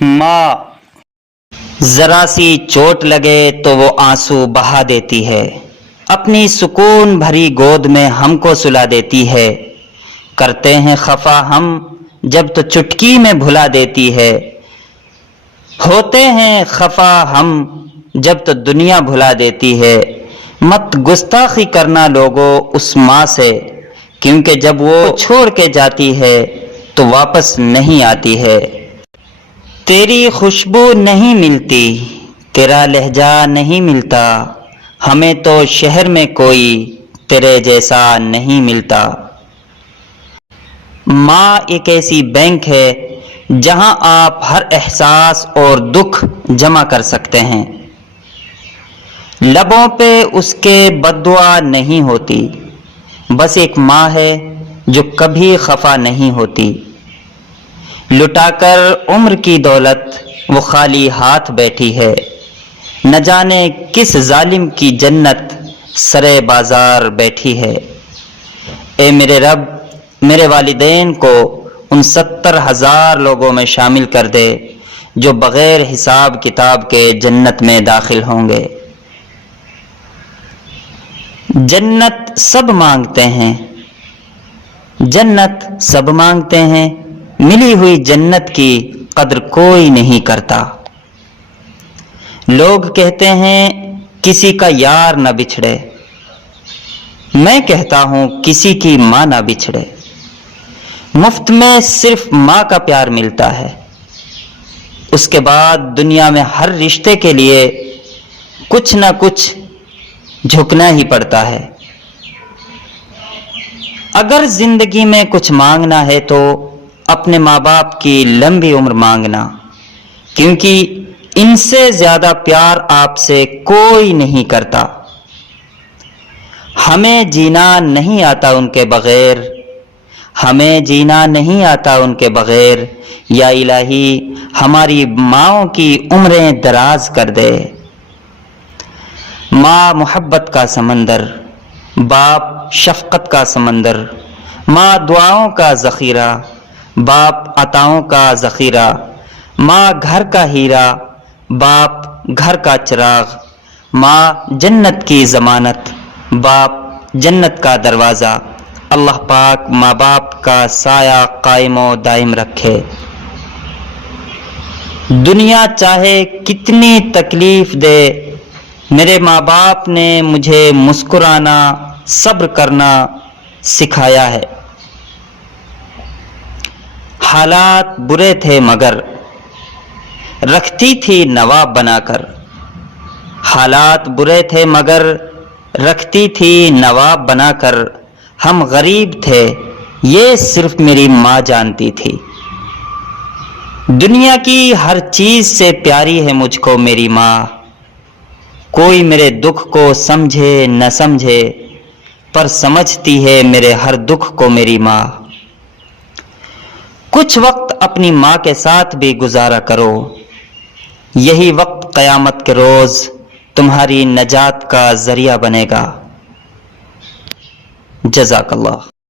ماں ذرا سی چوٹ لگے تو وہ آنسو بہا دیتی ہے، اپنی سکون بھری گود میں ہم کو سلا دیتی ہے۔ کرتے ہیں خفا ہم جب تو چٹکی میں بھلا دیتی ہے، ہوتے ہیں خفا ہم جب تو دنیا بھلا دیتی ہے۔ مت گستاخی کرنا لوگوں اس ماں سے، کیونکہ جب وہ چھوڑ کے جاتی ہے تو واپس نہیں آتی ہے۔ تیری خوشبو نہیں ملتی، تیرا لہجہ نہیں ملتا، ہمیں تو شہر میں کوئی تیرے جیسا نہیں ملتا۔ ماں ایک ایسی بینک ہے جہاں آپ ہر احساس اور دکھ جمع کر سکتے ہیں۔ لبوں پہ اس کے بد دعا نہیں ہوتی، بس ایک ماں ہے جو کبھی خفا نہیں ہوتی۔ لٹا کر عمر کی دولت وہ خالی ہاتھ بیٹھی ہے، نہ جانے کس ظالم کی جنت سرے بازار بیٹھی ہے۔ اے میرے رب، میرے والدین کو ان 70,000 لوگوں میں شامل کر دے جو بغیر حساب کتاب کے جنت میں داخل ہوں گے۔ جنت سب مانگتے ہیں، جنت سب مانگتے ہیں، ملی ہوئی جنت کی قدر کوئی نہیں کرتا۔ لوگ کہتے ہیں کسی کا یار نہ بچھڑے، میں کہتا ہوں کسی کی ماں نہ بچھڑے۔ مفت میں صرف ماں کا پیار ملتا ہے، اس کے بعد دنیا میں ہر رشتے کے لیے کچھ نہ کچھ جھکنا ہی پڑتا ہے۔ اگر زندگی میں کچھ مانگنا ہے تو اپنے ماں باپ کی لمبی عمر مانگنا، کیونکہ ان سے زیادہ پیار آپ سے کوئی نہیں کرتا۔ ہمیں جینا نہیں آتا ان کے بغیر، ہمیں جینا نہیں آتا ان کے بغیر، یا الہی ہماری ماؤں کی عمریں دراز کر دے۔ ماں محبت کا سمندر، باپ شفقت کا سمندر، ماں دعاؤں کا ذخیرہ، باپ عطاؤں کا ذخیرہ، ماں گھر کا ہیرا، باپ گھر کا چراغ، ماں جنت کی ضمانت، باپ جنت کا دروازہ۔ اللہ پاک ماں باپ کا سایہ قائم و دائم رکھے۔ دنیا چاہے کتنی تکلیف دے، میرے ماں باپ نے مجھے مسکرانا، صبر کرنا سکھایا ہے۔ حالات برے تھے مگر رکھتی تھی نواب بنا کر، حالات برے تھے مگر رکھتی تھی نواب بنا کر۔ ہم غریب تھے یہ صرف میری ماں جانتی تھی۔ دنیا کی ہر چیز سے پیاری ہے مجھ کو میری ماں، کوئی میرے دکھ کو سمجھے نہ سمجھے پر سمجھتی ہے میرے ہر دکھ کو میری ماں۔ کچھ وقت اپنی ماں کے ساتھ بھی گزارا کرو، یہی وقت قیامت کے روز تمہاری نجات کا ذریعہ بنے گا۔ جزاک اللہ۔